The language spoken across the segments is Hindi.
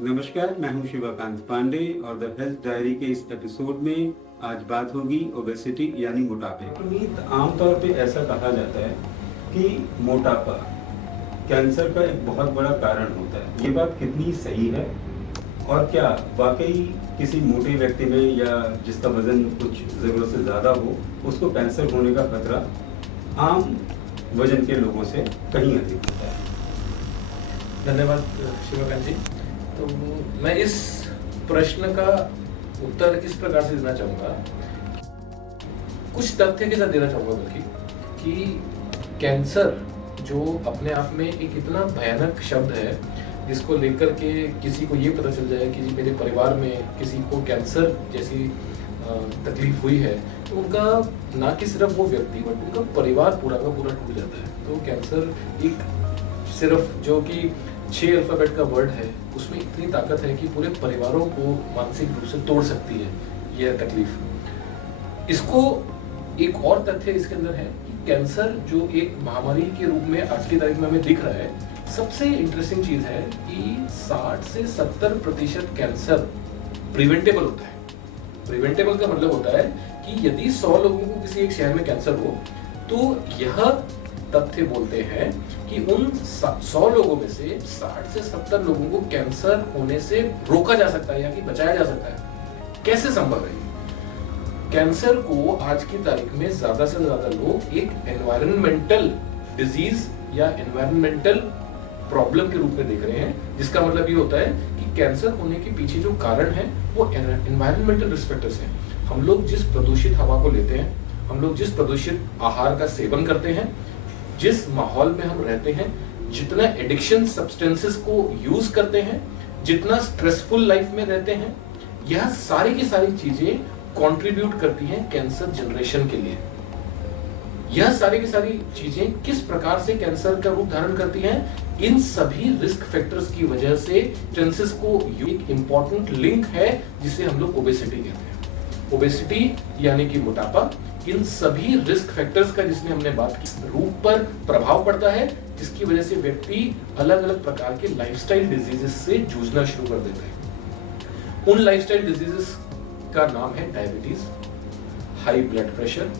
नमस्कार, मैं हूं शिवाकांत पांडे और द हेल्थ डायरी के इस एपिसोड में आज बात होगी ओबेसिटी यानी मोटापे। पुनीत, आमतौर पे ऐसा कहा जाता है कि मोटापा कैंसर का एक बहुत बड़ा कारण होता है। ये बात कितनी सही है और क्या वाकई किसी मोटे व्यक्ति में या जिसका वजन कुछ ज़रूरत से ज़्यादा हो उसको कैंसर होने का खतरा आम वजन के लोगों से कहीं अधिक होता है? धन्यवाद शिवकांत जी। तो मैं इस प्रश्न का उत्तर इस प्रकार से देना चाहूँगा, कुछ तथ्य के साथ देना चाहूँगा बल्कि, कि कैंसर जो अपने आप में एक इतना भयानक शब्द है जिसको लेकर के किसी को ये पता चल जाए कि मेरे परिवार में किसी को कैंसर जैसी तकलीफ हुई है, तो उनका ना कि सिर्फ वो व्यक्ति बट उनका परिवार पूरा का पूरा टूट जाता है। तो कैंसर एक सिर्फ जो कि 6 अल्फाबेट का वर्ड है, उसमें इतनी ताकत है कि पूरे परिवारों को मानसिक रूप से तोड़ सकती है यह तकलीफ। इसको एक और तथ्य इसके अंदर है कि कैंसर जो एक महामारी के रूप में आज की तारीख में हमें दिख रहा है, सबसे इंटरेस्टिंग चीज है कि 60 से 70% कैंसर प्रिवेंटेबल होता है। प्रिवेंटेबल का मतलब होता है कि यदि 100 लोगों को किसी एक शहर में कैंसर हो तो यह तथ्य बोलते हैं कि उन 100 लोगों में से 60 से 70 लोगों को कैंसर होने से रोका जा सकता है या कि बचाया जा सकता है। कैसे संभव है? कैंसर को आज की तारीख में ज्यादा से ज्यादा लोग एक एनवायरमेंटल डिजीज या एनवायरमेंटल प्रॉब्लम के रूप में देख रहे हैं, जिसका मतलब ये होता है कि कैंसर होने के पीछे जो कारण है वो एनवायरमेंटल रिस्क फैक्टर्स हैं। हम लोग जिस प्रदूषित हवा को लेते हैं, हम लोग जिस प्रदूषित आहार का सेवन करते हैं, जिस माहौल में हम रहते हैं, जितना एडिक्शन सब्सटेंसेस को यूज करते हैं, जितना स्ट्रेसफुल लाइफ में रहते हैं, यह सारी की सारी चीजें कंट्रीब्यूट करती हैं कैंसर जनरेशन के लिए। यह सारी की सारी चीजें किस प्रकार से कैंसर का रूप धारण करती हैं? इन सभी रिस्क फैक्टर्स की वजह से चांसेस को एक इंपॉर्टेंट लिंक है जिसे हम लोग ओबेसिटी कहते हैं। ओबेसिटी यानी कि मोटापा इन सभी रिस्क फैक्टर्स का, जिसमें हमने बात की, रूप पर प्रभाव पड़ता है, जिसकी वजह से व्यक्ति अलग अलग प्रकार के लाइफस्टाइल डिजीजेस से जूझना शुरू कर देता है। उन लाइफस्टाइल डिजीजेस का नाम है diabetes, high blood pressure,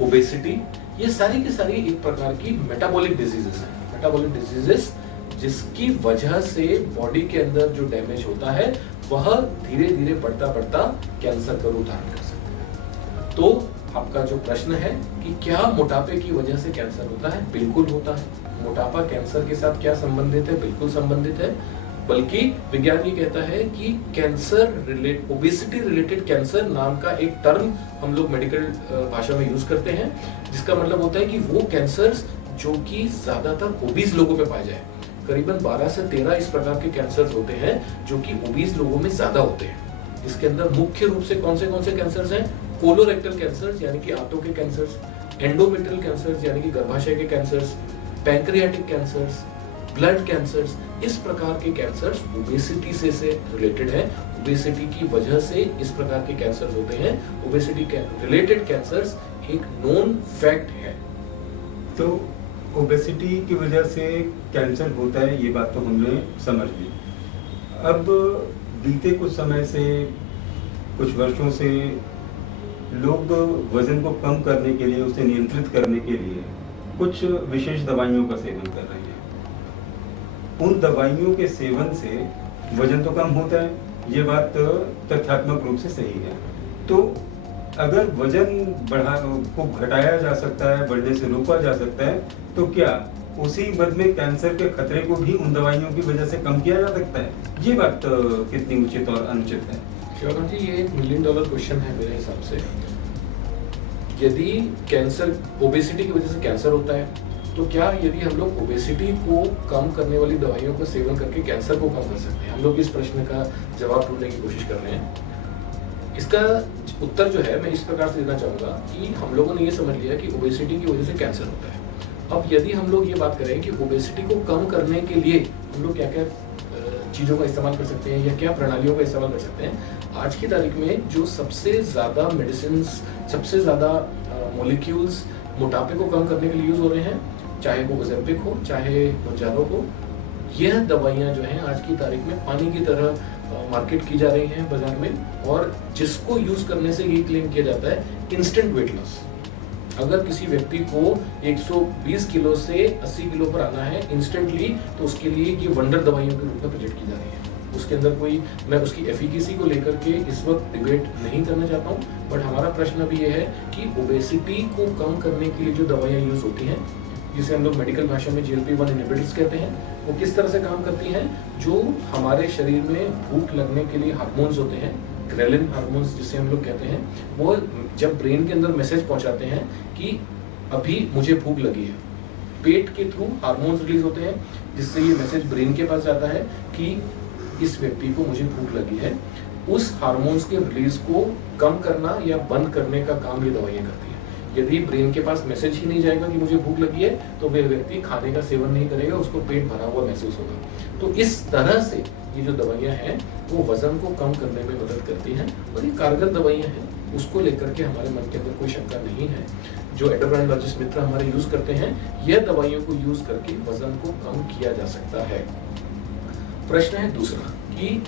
obesity. ये सारी की सारी एक प्रकार की मेटाबॉलिक डिजीजेस हैं। मेटाबॉलिक डिजीजेस जिसकी वजह से बॉडी के अंदर जो डैमेज होता है वह धीरे धीरे बढ़ता बढ़ता कैंसर का रूप धारण कर सकता है। तो आपका जो प्रश्न है कि क्या मोटापे की वजह से कैंसर होता है? बिल्कुल होता है। मोटापा कैंसर के साथ क्या संबंधित है? बिल्कुल संबंधित है। बल्कि विज्ञान ये कहता है कि ओबेसिटी रिलेटेड कैंसर नाम का एक टर्म हम लोग मेडिकल भाषा में यूज करते हैं, जिसका मतलब होता है कि वो कैंसर जो कि ज्यादातर ओबीज लोगों पे पाए जाए। करीबन 12 से 13 इस प्रकार के कैंसर होते हैं जो कि ओबीज लोगों में ज्यादा होते हैं। इसके अंदर मुख्य रूप से कौन से कैंसर्स हैं? कोलोरेक्टल कैंसर्स यानी कि आंतों के कैंसर्स, एंडोमेट्रियल कैंसर्स यानी कि गर्भाशय के cancers, pancreatic cancers, blood cancers. इस प्रकार के कैंसर्स ओबेसिटी से रिलेटेड है। ओबेसिटी की वजह से इस प्रकार के कैंसर होते हैं। ओबेसिटी के रिलेटेड कैंसर्स एक नोन फैक्ट है। तो ओबेसिटी की वजह से कैंसर होता है, ये बात तो हमने समझ ली। अब बीते कुछ समय से, कुछ वर्षों से लोग वजन को कम करने के लिए, उसे नियंत्रित करने के लिए कुछ विशेष दवाइयों का सेवन कर रहे हैं। उन दवाइयों के सेवन से वजन तो कम होता है, ये बात तथ्यात्मक रूप से सही है। तो अगर वजन को घटाया जा सकता है, बढ़ने से रोका जा सकता है, तो क्या उसी मद में कैंसर के खतरे को भी उन दवाइयों की वजह से कम किया जा सकता है? ये बात कितनी उचित और अनुचित है? शिवकांत जी, ये $1 मिलियन क्वेश्चन है मेरे हिसाब से। यदि कैंसर ओबेसिटी की वजह से कैंसर होता है, तो क्या यदि हम लोग ओबेसिटी को कम करने वाली दवाइयों का सेवन करके कैंसर को कम कर सकते हैं? हम लोग इस प्रश्न का जवाब ढूंढने की कोशिश कर रहे हैं। इसका उत्तर जो है मैं इस प्रकार से देना चाहूँगा कि हम लोगों ने ये समझ लिया कि ओबेसिटी की वजह से कैंसर होता है। अब यदि हम लोग ये बात करें कि ओबेसिटी को कम करने के लिए हम लोग क्या क्या चीज़ों का इस्तेमाल कर सकते हैं या क्या प्रणालियों का इस्तेमाल कर सकते हैं, आज की तारीख में जो सबसे ज़्यादा मेडिसिन, सबसे ज़्यादा मॉलिक्यूल्स मोटापे को कम करने के लिए यूज़ हो रहे हैं, चाहे वो ओज़ेम्पिक हो, चाहे मोंजारो हो, यह दवाइयाँ जो हैं आज की तारीख में पानी की तरह मार्केट की जा रही हैं बाजार में, और जिसको यूज करने से ये क्लेम किया जाता है इंस्टेंट वेट लॉस। अगर किसी व्यक्ति को 120 किलो से 80 किलो पर आना है इंस्टेंटली, तो उसके लिए ये वंडर दवाइयों के रूप में प्रोजेक्ट की जा रही है। उसके अंदर कोई, मैं उसकी एफिकेसी को लेकर के इस वक्त डिबेट नहीं करना चाहता हूँ, बट हमारा प्रश्न अभी ये है कि ओबेसिटी को कम करने के लिए जो दवाइयाँ यूज होती हैं, जिसे हम लोग मेडिकल भाषा में GLP-1 इनहिबिटर्स कहते हैं, वो किस तरह से काम करती हैं। जो हमारे शरीर में भूख लगने के लिए हार्मोन्स होते हैं, ग्रेलिन हार्मोन्स जिसे हम लोग कहते हैं, वो जब ब्रेन के अंदर मैसेज पहुंचाते हैं कि अभी मुझे भूख लगी है, पेट के थ्रू हार्मोन्स रिलीज होते हैं, जिससे ये मैसेज ब्रेन के पास जाता है कि इस व्यक्ति को मुझे भूख लगी है। उस हार्मोन्स के रिलीज को कम करना या बंद करने का काम ये दवाइयाँ करती हैं। यदि ब्रेन के पास मैसेज ही नहीं जाएगा कि मुझे भूख लगी है, तो वह व्यक्ति खाने का सेवन नहीं करेगा, उसको पेट भरा हुआ महसूस होगा। तो इस तरह से ये जो दवाइयाँ हैं वो वजन को कम करने में मदद करती हैं, और ये कारगर दवाइयाँ हैं, उसको लेकर के हमारे मन के अंदर कोई शंका नहीं है। जो एंडोक्राइनोलॉजिस्ट मित्र हमारे यूज करते हैं, यह दवाइयों को यूज करके वजन को कम किया जा सकता है। प्रश्न है दूसरा कि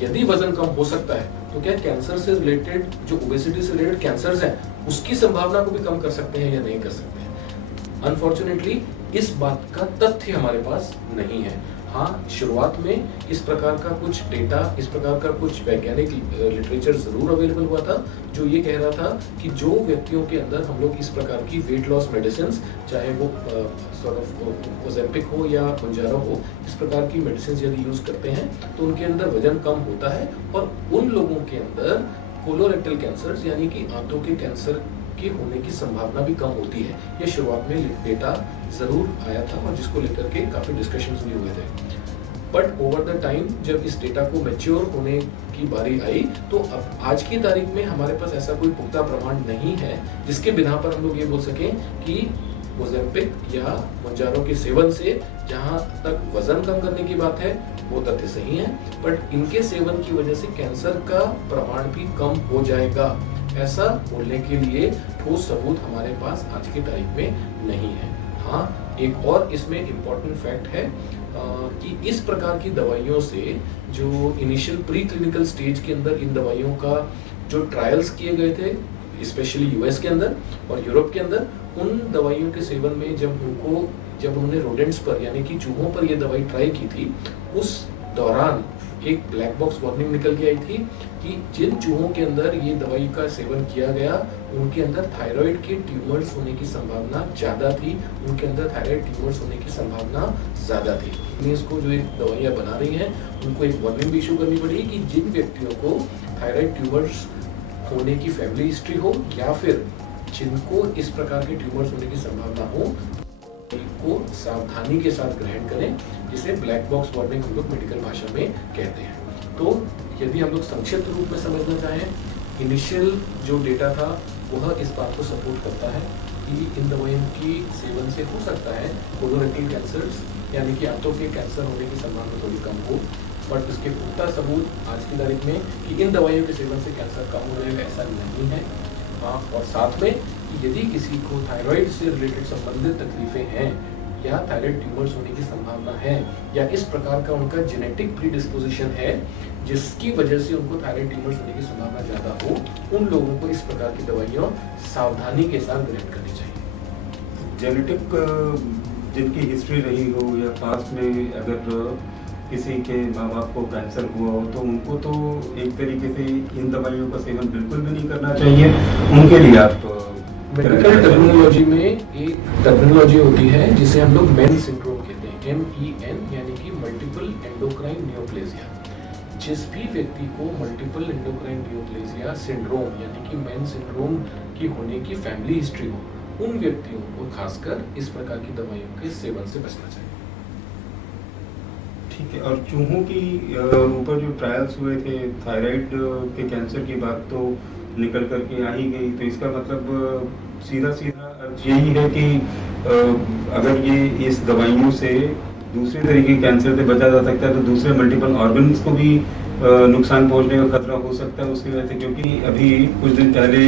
यदि वजन कम हो सकता है तो क्या कैंसर से रिलेटेड, जो ओबेसिटी से रिलेटेड कैंसर्स हैं, उसकी संभावना को भी कम कर सकते हैं या नहीं कर सकते हैं। अनफॉर्चुनेटली इस बात का तथ्य हमारे पास नहीं है। हाँ, शुरुआत में इस प्रकार का कुछ डेटा, इस प्रकार का कुछ वैज्ञानिक लिटरेचर जरूर अवेलेबल हुआ था, जो ये कह रहा था कि जो व्यक्तियों के अंदर हम लोग इस प्रकार की वेट लॉस मेडिसिन, चाहे वो ओज़ेम्पिक हो या मोंजारो हो, इस प्रकार की मेडिसिन यदि यूज करते हैं तो उनके अंदर वजन कम होता है, और उन लोगों के अंदर कोलोरेक्टल कैंसर यानी कि आंतों के कैंसर के होने की संभावना भी कम होती है। ये शुरुआत में डेटा जरूर आया था, और जिसको लेकर के काफी डिस्कशंस भी हुए थे। बट ओवर द टाइम जब इस डेटा को मैच्योर होने की बारी आई, तो अब आज की तारीख में हमारे पास ऐसा कोई पुख्ता प्रमाण नहीं है जिसके बिना पर हम लोग ये बोल सकें कि ओज़ेम्पिक या मोंजारो के सेवन से जहां तक वजन कम करने की बात है वो तथ्य सही है, बट इनके सेवन की वजह से कैंसर का प्रमाण भी कम हो जाएगा, ऐसा बोलने के लिए ठोस सबूत हमारे पास आज की तारीख में नहीं है। हाँ, एक और इसमें इम्पोर्टेंट फैक्ट है कि इस प्रकार की दवाइयों से जो इनिशियल प्री क्लिनिकल स्टेज के अंदर इन दवाइयों का जो ट्रायल्स किए गए थे, स्पेशली यूएस के अंदर और यूरोप के अंदर, उन दवाइयों के सेवन में जब उन्होंने रोडेंट्स पर यानी कि चूहों पर ये दवाई ट्राई की थी, उस दौरान एक ब्लैक बॉक्स वार्निंग निकल के आई थी कि जिन चूहों के अंदर ये दवाई का सेवन किया गया उनके अंदर थायराइड के ट्यूमर्स होने की संभावना ज्यादा थी, उनके अंदर थायराइड ट्यूमर्स होने की संभावना ज्यादा थी। इसको जो एक दवाइयाँ बना रही हैं उनको एक वार्निंग भी इशू करनी पड़ी कि जिन व्यक्तियों को थायराइड ट्यूमर्स होने की फैमिली हिस्ट्री हो या फिर जिनको इस प्रकार के ट्यूमर्स होने की संभावना हो, को सावधानी के साथ ग्रहण करें, जिसे ब्लैक बॉक्स वार्निंग हम लोग मेडिकल भाषा में कहते हैं। तो यदि हम लोग संक्षिप्त रूप में समझना चाहें, इनिशियल जो डेटा था वह इस बात को सपोर्ट करता है कि इन दवाइयों की सेवन से हो सकता है कोलोरेक्टल कैंसर्स यानी कि आंतों के कैंसर होने की संभावना थोड़ी कम हो, बट इसके पुख्ता सबूत आज की तारीख में कि इन दवाइयों के सेवन से कैंसर कम हो जाएगा ऐसा नहीं है। हाँ, और साथ में यदि किसी को थायराइड से रिलेटेड संबंधित तकलीफें हैं या थायराइड ट्यूमर्स होने की संभावना है या इस प्रकार का उनका जेनेटिक प्रीडिस्पोजिशन है जिसकी वजह से उनको थायराइड ट्यूमर्स होने की संभावना ज्यादा हो, उन लोगों को इस प्रकार की दवाइयाँ सावधानी के साथ ग्रहण करनी चाहिए। जेनेटिक जिनकी हिस्ट्री रही हो या पास्ट में अगर किसी के माँ बाप को कैंसर हुआ हो तो उनको तो एक तरीके से इन दवाइयों का सेवन बिल्कुल भी नहीं करना चाहिए। उनके लिए आप मेडिकल टर्मिनोलॉजी में एक टर्मिनोलॉजी होती है जिसे हम लोग MEN सिंड्रोम कहते हैं, MEN यानी कि मल्टीपल एंडोक्राइन नियोप्लेजिया। जिस भी व्यक्ति को मल्टीपल एंडोक्राइन नियोप्लेजिया सिंड्रोम यानी कि MEN सिंड्रोम की होने की फैमिली हिस्ट्री हो, उन व्यक्तियों को खासकर इस प्रकार की दवाइयों के सेवन से बचना चाहिए। ठीक है। और चूहों की ऊपर जो ट्रायल्स हुए थे, थायराइड के कैंसर की बात तो निकल करके आ ही गई, तो इसका मतलब सीधा अर्थ यही है कि अगर ये इस दवाइयों से दूसरे तरीके के कैंसर से बचा जा सकता है तो दूसरे मल्टीपल ऑर्गन्स को भी नुकसान पहुंचने का खतरा हो सकता है उसकी वजह से। क्योंकि अभी कुछ दिन पहले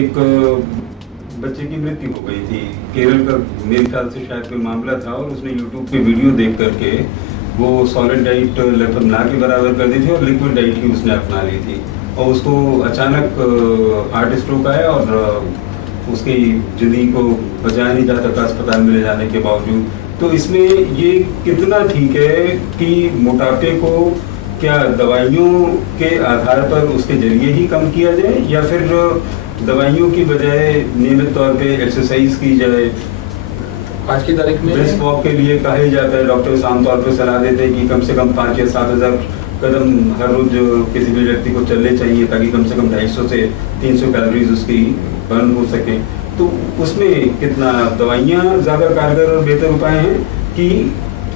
एक बच्चे की मृत्यु हो गई थी, केरल का मेरे ख्याल से शायद कोई मामला था, और उसने यूट्यूब पे वीडियो देख करके वो सॉलिड डाइट लगभग ना के बराबर कर दी थी और लिक्विड डाइट ही उसने अपना ली थी, और उसको अचानक हार्ट स्ट्रोक आया और उसकी ज़िंदगी को बचाया नहीं जा सका अस्पताल में ले जाने के बावजूद। तो इसमें ये कितना ठीक है कि मोटापे को क्या दवाइयों के आधार पर उसके जरिए ही कम किया जाए, या फिर दवाइयों की बजाय नियमित तौर पे एक्सरसाइज की जाए? आज की तारीख में ब्रिस्क वॉक के लिए कहा ही जाता है, डॉक्टर्स आमतौर पर सलाह देते हैं कि कम से कम 5 या 7 हज़ार कदम हर रोज किसी भी व्यक्ति को चलने चाहिए, ताकि कम से कम 250 से 300 कैलोरीज उसकी बर्न हो सके। तो उसमें कितना दवाइयाँ ज़्यादा कारगर और बेहतर उपाय हैं कि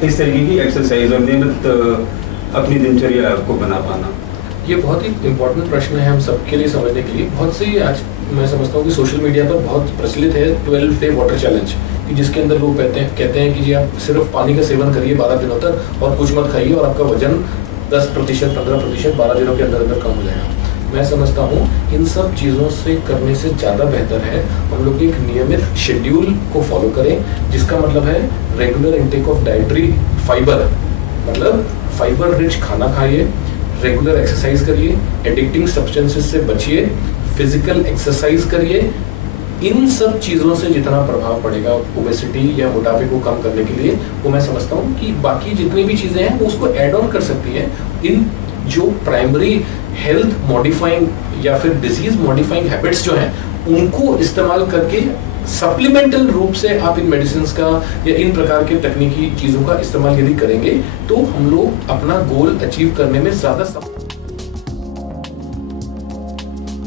इस तरीके की एक्सरसाइज और नियमित अपनी दिनचर्या को बना पाना? ये बहुत ही इम्पोर्टेंट प्रश्न है हम सबके लिए समझने के लिए। बहुत सी आज मैं समझता हूँ कि सोशल मीडिया पर बहुत प्रचलित है 12 डे वाटर चैलेंज, कि जिसके अंदर लोग कहते हैं कि जी आप सिर्फ पानी का सेवन करिए 12 दिनों तक और कुछ मत खाइए और आपका वजन 10%, 15% 12 दिनों के अंदर कम हो जाएगा। मैं समझता हूँ इन सब चीज़ों से करने से ज़्यादा बेहतर है हम लोग एक नियमित शेड्यूल को फॉलो करें, जिसका मतलब है regular intake of dietary fibre, मतलब फाइबर रिच खाना खाइए, रेगुलर एक्सरसाइज करिए, एडिक्टिंग सब्सटेंसेस से बचिए, फिजिकल एक्सरसाइज करिए। इन सब चीज़ों से जितना प्रभाव पड़ेगा ओबेसिटी या मोटापे को कम करने के लिए, वो मैं समझता हूँ कि बाकी जितनी भी चीज़ें हैं वो उसको ऐड ऑन कर सकती हैं। इन जो प्राइमरी हेल्थ मॉडिफाइंग या फिर डिजीज मॉडिफाइंग हैबिट्स जो हैं उनको इस्तेमाल करके सप्लीमेंटल रूप से आप इन मेडिसिन का या इन प्रकार के तकनीकी चीज़ों का इस्तेमाल यदि करेंगे तो हम लोग अपना गोल अचीव करने में ज़्यादा